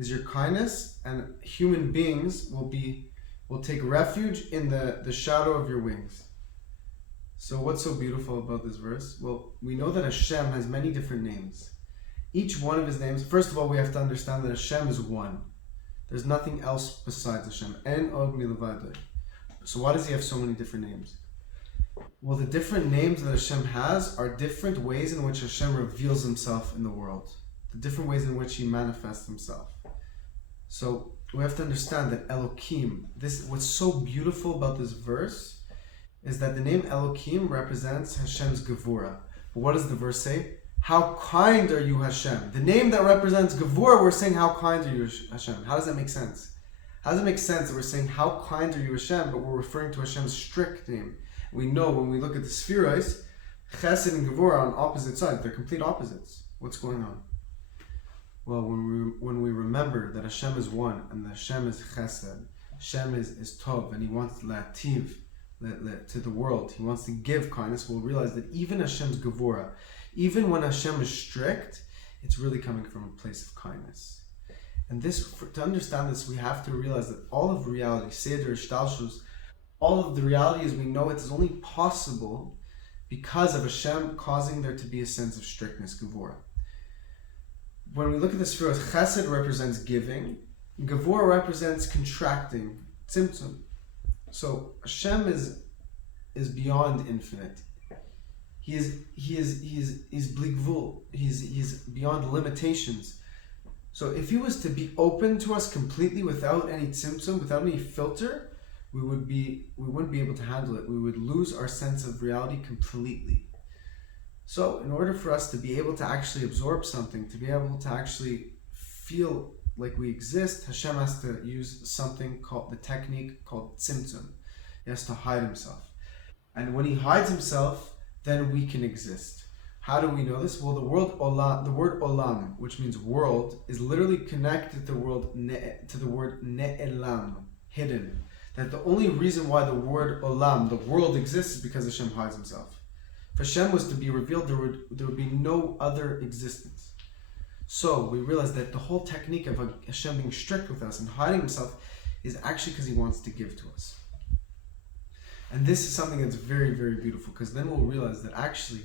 is your kindness, and human beings will take refuge in the shadow of your wings. So what's so beautiful about this verse? Well, we know that Hashem has many different names. Each one of his names, first of all, we have to understand that Hashem is one. There's nothing else besides Hashem. En od milvado. So why does he have so many different names? Well, the different names that Hashem has are different ways in which Hashem reveals himself in the world. The different ways in which he manifests himself. So we have to understand that Elohim, what's so beautiful about this verse is that the name Elohim represents Hashem's Gevura. But what does the verse say? How kind are you, Hashem? The name that represents Gevura, we're saying, how kind are you, Hashem? How does that make sense? How does it make sense that we're saying, how kind are you, Hashem, but we're referring to Hashem's strict name? We know when we look at the spheroids, Chesed and Gevura are on opposite sides. They're complete opposites. What's going on? Well, when we remember that Hashem is one, and that Hashem is Chesed, Hashem is Tov, and he wants Lativ, to the world, he wants to give kindness, we'll realize that even Hashem's Gevura, even when Hashem is strict, it's really coming from a place of kindness. And to understand this, we have to realize that all of reality, Seder, Shtalshus, all of the reality as we know it is only possible because of Hashem causing there to be a sense of strictness, Gevura. When we look at the sphere, Chesed represents giving, Gevura represents contracting, Tzimtzum. So Hashem is beyond infinite. He is bligvul. He's beyond limitations. So if he was to be open to us completely without any tzimtzum, without any filter, we wouldn't be able to handle it. We would lose our sense of reality completely. So in order for us to be able to actually absorb something, to be able to actually feel like we exist, Hashem has to use something called the technique called tzimtzum. He has to hide himself. And when he hides himself, then we can exist. How do we know this? Well, the word olam, which means world, is literally connected to the word ne'elam, hidden. That the only reason why the word olam, the world, exists is because Hashem hides himself. If Hashem was to be revealed, there would be no other existence. So we realize that the whole technique of Hashem being strict with us and hiding himself is actually because he wants to give to us. And this is something that's very, very beautiful, because then we'll realize that actually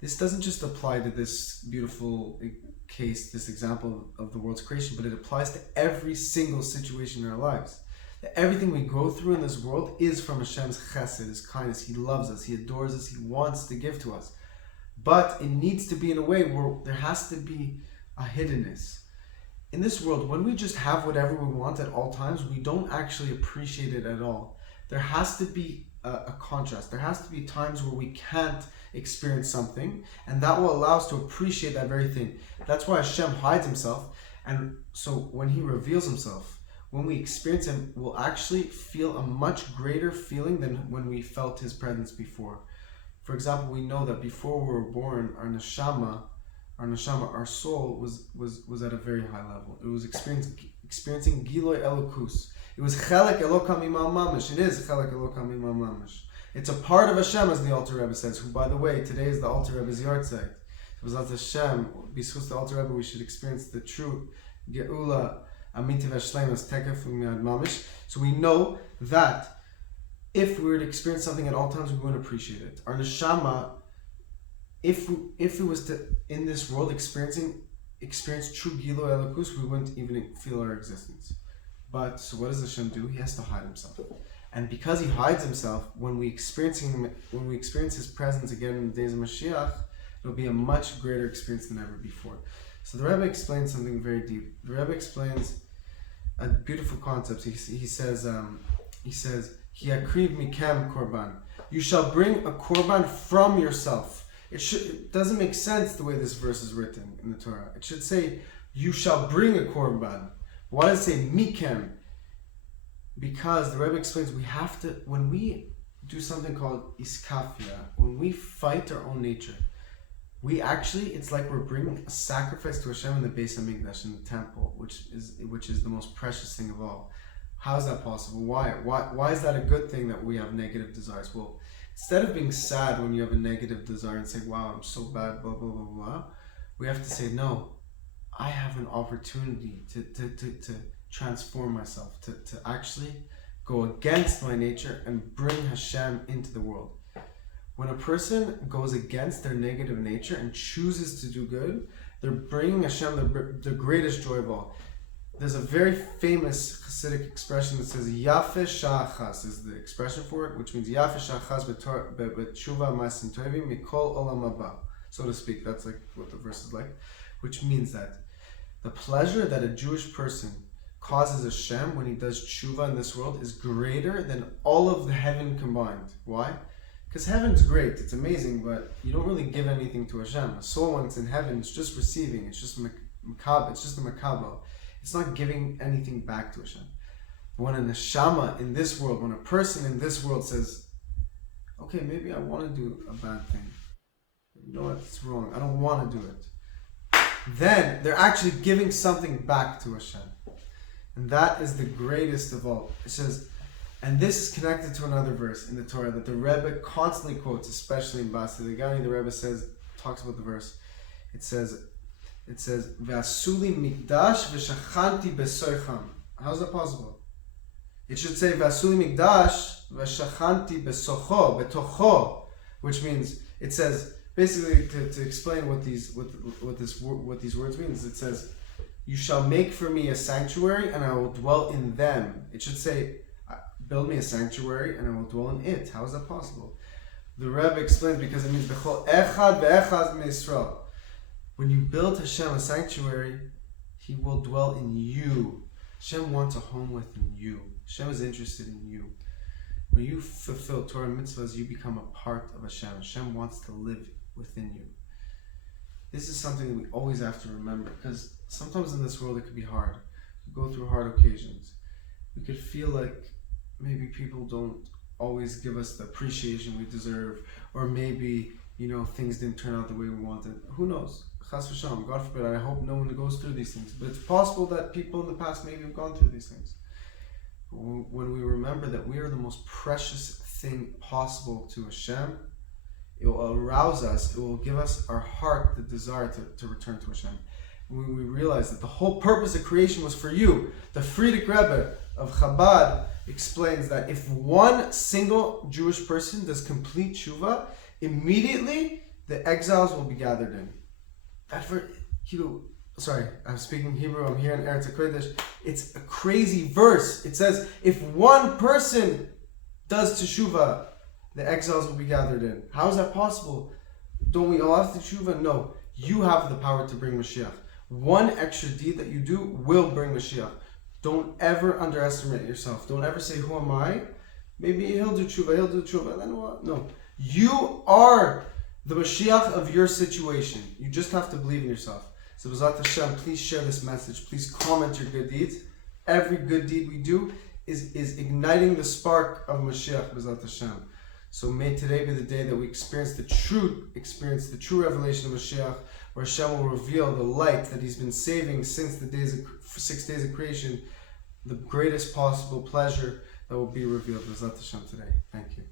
this doesn't just apply to this beautiful case, this example of the world's creation, but it applies to every single situation in our lives. That everything we go through in this world is from Hashem's chesed, his kindness. He loves us, he adores us, he wants to give to us. But it needs to be in a way where there has to be a hiddenness. In this world, when we just have whatever we want at all times, we don't actually appreciate it at all. There has to be a contrast. There has to be times where we can't experience something, and that will allow us to appreciate that very thing. That's why Hashem hides himself, and so when he reveals himself, when we experience him, we'll actually feel a much greater feeling than when we felt his presence before. For example, we know that before we were born, our neshama, our soul was at a very high level. It was experiencing Giloi Elokus. It was Chelek Elokam Imam Mamish. It is Chelek Elokam Imam Mamish. It's a part of Hashem, as the Alter Rebbe says, who, by the way, today is the Alter Rebbe's Yartzeit. B'ezras Hashem, b'schus the Alter Rebbe, we should experience the true Geula Amintiv Hashleimus Tekef U'Miad Mamish. So we know that if we were to experience something at all times, we wouldn't appreciate it. Our neshama, if it was to, in this world, experience true Gilo Elokus, we wouldn't even feel our existence. But, so what does Hashem do? He has to hide himself. And because he hides himself, when we experience his presence again in the days of Mashiach, it'll be a much greater experience than ever before. So the Rebbe explains something very deep. The Rebbe explains a beautiful concept. He says, Ki akriv mikem korban. You shall bring a korban from yourself. It doesn't make sense the way this verse is written in the Torah. It should say, you shall bring a korban. Why does it say mikem? Because the Rebbe explains we have to, when we do something called iskafia, when we fight our own nature, we actually, it's like we're bringing a sacrifice to Hashem in the Beis Hamikdash, in the temple, which is the most precious thing of all. How is that possible? Why is that a good thing that we have negative desires? Well, instead of being sad when you have a negative desire and say, wow, I'm so bad, blah, blah, blah, blah, we have to say, no, I have an opportunity to transform myself, to actually go against my nature and bring Hashem into the world. When a person goes against their negative nature and chooses to do good, they're bringing Hashem the greatest joy of all. There's a very famous Hasidic expression that says Yafe Sha'achas is the expression for it, which means Yafe Sha'achas b'tshuva masin tovim mikol olam haba, so to speak. That's like what the verse is like, which means that the pleasure that a Jewish person causes Hashem when he does tshuva in this world is greater than all of the heaven combined. Why? Because heaven's great, it's amazing, but you don't really give anything to Hashem. A soul, when it's in heaven, it's just receiving, it's just makab, it's just a makabel. It's not giving anything back to Hashem. But when a neshama in this world, when a person in this world says, okay, maybe I want to do a bad thing. You know what? It's wrong. I don't want to do it. Then they're actually giving something back to Hashem. And that is the greatest of all. It says, and this is connected to another verse in the Torah that the Rebbe constantly quotes, especially in Basi Legani. The Rebbe talks about the verse. It says, Vasuli mikdash v'shachanti besoicham. How's that possible? It should say Vasuli mikdash v'shachanti besocho, betocho, which means, it says, basically to explain what these words means, it says, you shall make for me a sanctuary and I will dwell in them. It should say, build me a sanctuary and I will dwell in it. How is that possible? The Rebbe explains because it means b'chol echad ve'echad me'Yisrael. When you build Hashem a sanctuary, He will dwell in you. Hashem wants a home within you. Hashem is interested in you. When you fulfill Torah mitzvahs, you become a part of Hashem. Hashem wants to live within you. This is something that we always have to remember, because sometimes in this world it could be hard. We go through hard occasions. We could feel like maybe people don't always give us the appreciation we deserve, or maybe, things didn't turn out the way we wanted. Who knows? Chas v'shalom, God forbid, I hope no one goes through these things. But it's possible that people in the past maybe have gone through these things. When we remember that we are the most precious thing possible to Hashem, it will arouse us, it will give us our heart the desire to return to Hashem. When we realize that the whole purpose of creation was for you. The Friedrich Rebbe of Chabad explains that if one single Jewish person does complete tshuva, immediately the exiles will be gathered in. I'm speaking Hebrew, I'm here in Eretz HaKodesh. It's a crazy verse. It says, if one person does teshuva, the exiles will be gathered in. How is that possible? Don't we all have to teshuva? No. You have the power to bring Mashiach. One extra deed that you do will bring Mashiach. Don't ever underestimate yourself. Don't ever say, who am I? Maybe he'll do tshuva, then what? No. You are the Mashiach of your situation. You just have to believe in yourself. So B'ezrat Hashem, please share this message. Please comment your good deeds. Every good deed we do is igniting the spark of Mashiach, B'ezrat Hashem. So may today be the day that we experience the true revelation of Mashiach, where Hashem will reveal the light that He's been saving since the 6 days of creation, the greatest possible pleasure that will be revealed. B'ezrat Hashem today. Thank you.